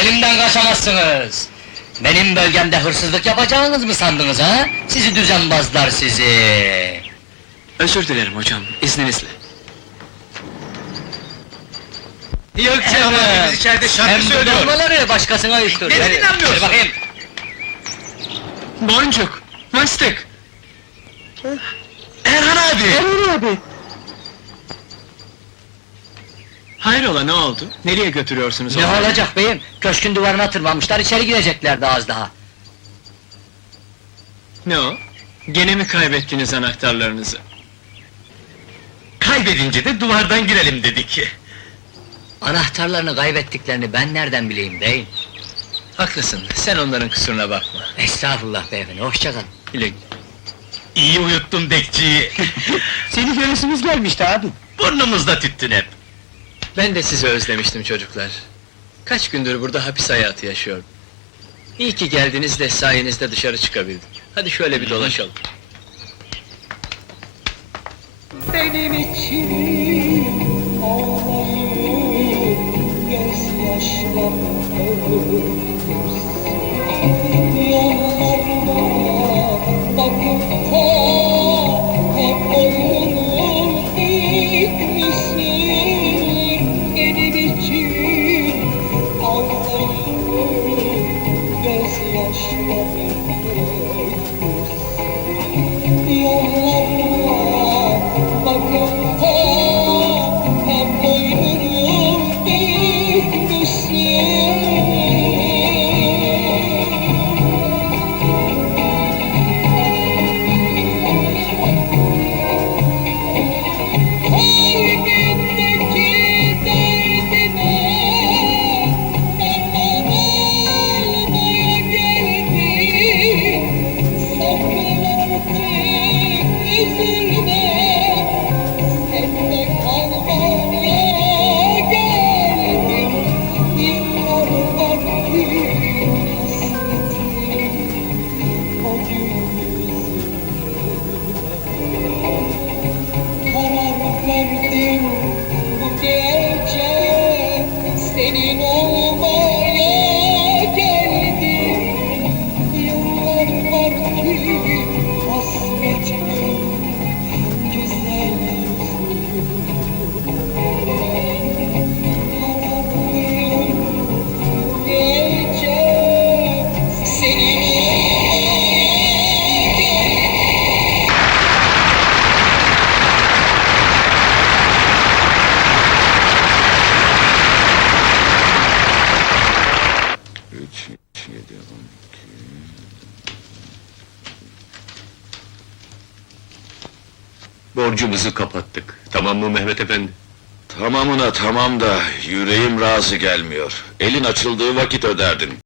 Elimden kaçamazsınız. Benim bölgemde hırsızlık yapacağınız mı sandınız ha? Sizi düzenbazlar sizi. Özür dilerim hocam, izninizle. Yok canım, biz içeride şarkı Hem söylüyor. dolmaları başkasına uyuştur. Neden inanmıyorsun? bakayım. Boncuk, fıstık. Erhan abi! Erol abi. Hayrola ne oldu? Nereye götürüyorsunuz Ne onu? olacak beyim? Köşkün duvarına tırmanmışlar, içeri gireceklerdi az daha. Ne o? Gene mi kaybettiniz anahtarlarınızı? Kaybedince de duvardan girelim dedik. Anahtarlarını kaybettiklerini ben nereden bileyim beyim? Haklısın, sen onların kusuruna bakma. Estağfurullah beyefendi, hoşça kalın. Güle güle. İyi uyuttun bekçiyi. Seni görüsümüz gelmişti abi. Burnumuzda tüttün hep. Ben de sizi özlemiştim çocuklar. Kaç gündür burada hapis hayatı yaşıyorum. İyi ki geldiniz de sayenizde dışarı çıkabildim. Hadi şöyle bir dolaşalım. benim için ağlayıp gözyaşlarım gözyaşlarım Yollarına bakıp da Borcumuzu kapattık. Tamam mı Mehmet efendi? Tamamına tamam da yüreğim razı gelmiyor. Elin açıldığı vakit öderdin.